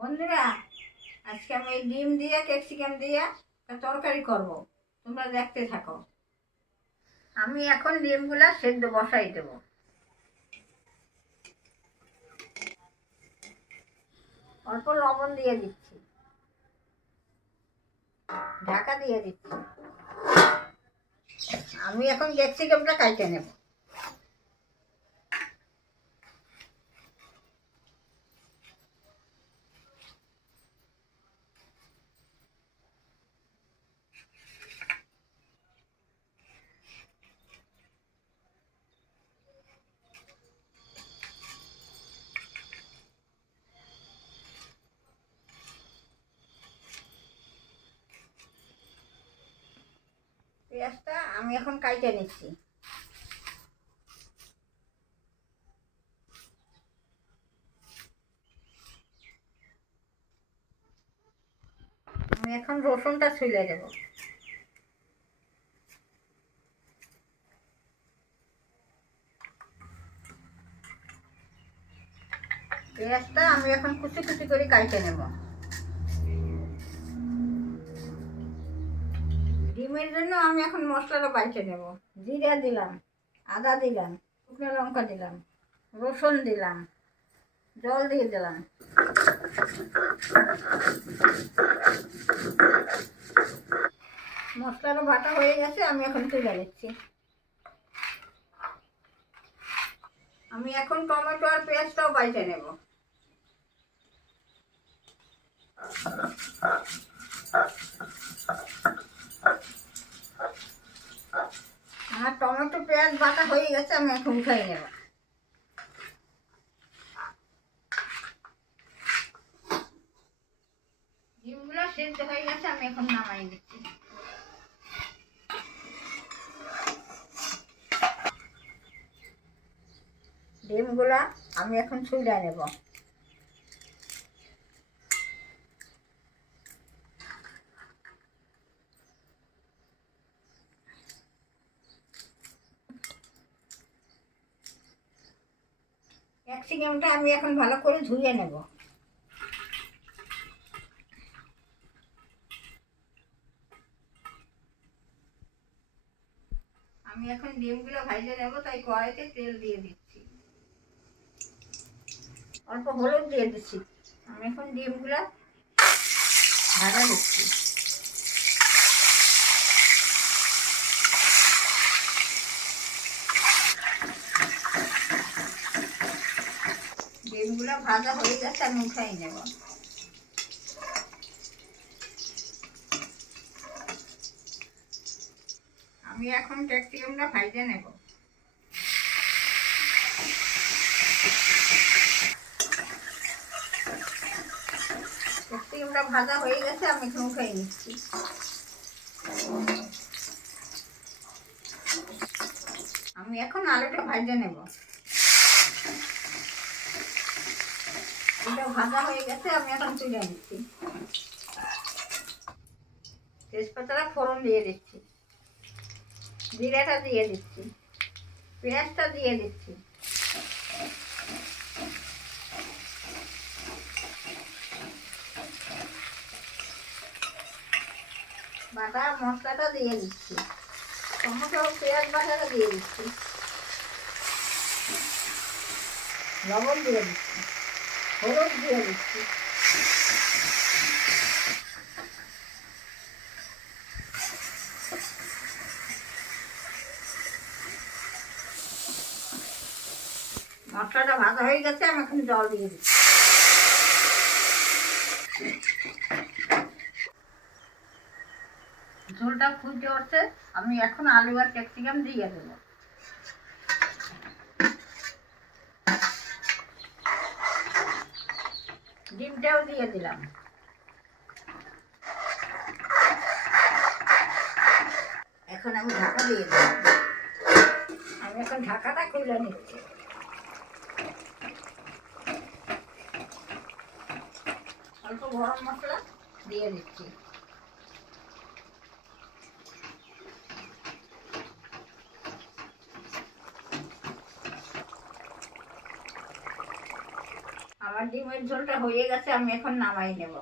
বন্ধুরা, আজকে আমি এই ডিম দিয়ে ক্যাপসিকাম দিয়ে একটা তরকারি করব। তোমরা দেখতে থাকো। আমি এখন ডিমগুলা সেদ্ধ বসাই দেব। অল্প লবণ দিয়ে দিচ্ছি, ঢাকা দিয়ে দিচ্ছি। আমি এখন ক্যাপসিকামটা কাটে নেব। পেঁয়াজটা আমি এখন কাটে নিচ্ছি। আমি এখন রসুনটা ছুলে দেব। পেঁয়াজটা আমি এখন কুচি কুচি করে কাটে নেব। ডিমের জন্য আমি এখন মশলাটা বাইটে নেব। জিরা দিলাম, আদা দিলাম, শুকনো লঙ্কা দিলাম, রসুন দিলাম, জল দিয়ে দিলাম। মশলাটা বাটা হয়ে গেছে, আমি এখন তুলে নিচ্ছি। আমি এখন টমেটো আর পেঁয়াজটাও বাইটে নেব। আমার টমেটো পেঁয়াজ বাটা হয়ে গেছে, আমি এখন উঠাই নেব। ডিমগুলো সেদ্ধ হয়ে গেছে, আমি এখন নামাই দিচ্ছি। ডিমগুলা আমি এখন ছুলে নেব। ক্যাপসিকামটা আমি এখন ভালো করে ধুয়ে নেব। আমি এখন ডিমগুলো ভাজে নেব, তাই কড়াইতে তেল দিয়ে দিচ্ছি, অল্প হলুদ দিয়ে দিচ্ছি। আমি এখন ডিমগুলো ভাজা দিচ্ছি। ডিমগুলো ভাজা হয়ে গেছে, আমি উঠাই নেব। আমি এখন ক্যাপসিকামটা ভাজে নেব। ক্যাপসিকামটা ভাজা হয়ে গেছে, আমি এখন উঠাই নিচ্ছি। আমি এখন আলুটা ভাজে নেব। এটা ভাজা হয়ে গেছে, আমি এখন তুলে নিচ্ছি। তেজপাতাটা ফোড়ন দিয়ে দিচ্ছি, জিরাটা দিয়ে দিচ্ছি, পেঁয়াজটা দিয়ে দিচ্ছি। বাটা মশলাটা দিয়ে দিচ্ছি, টমেটো পেঁয়াজ বাটাটা দিয়ে দিচ্ছি, লবণ দিয়ে দিচ্ছি, হলুদ দিয়ে দিচ্ছি। মশলাটা ভাজা হয়ে গেছে, আমি এখন জল দিয়ে দিচ্ছি। ঝোলটা ফুটে উঠছে, আমি এখন আলু আর ক্যাপসিকাম দিয়ে দেবো। ডিমটাও দিয়ে দিলাম। এখন আমি ঢাকা দিয়ে দেব। আমি এখন ঢাকাটা খুলে নিচ্ছি। অল্প গরম মশলা দিয়ে দিচ্ছি। আমার ডিমের ঝোলটা হয়ে গেছে, আমি এখন নামাই নেব।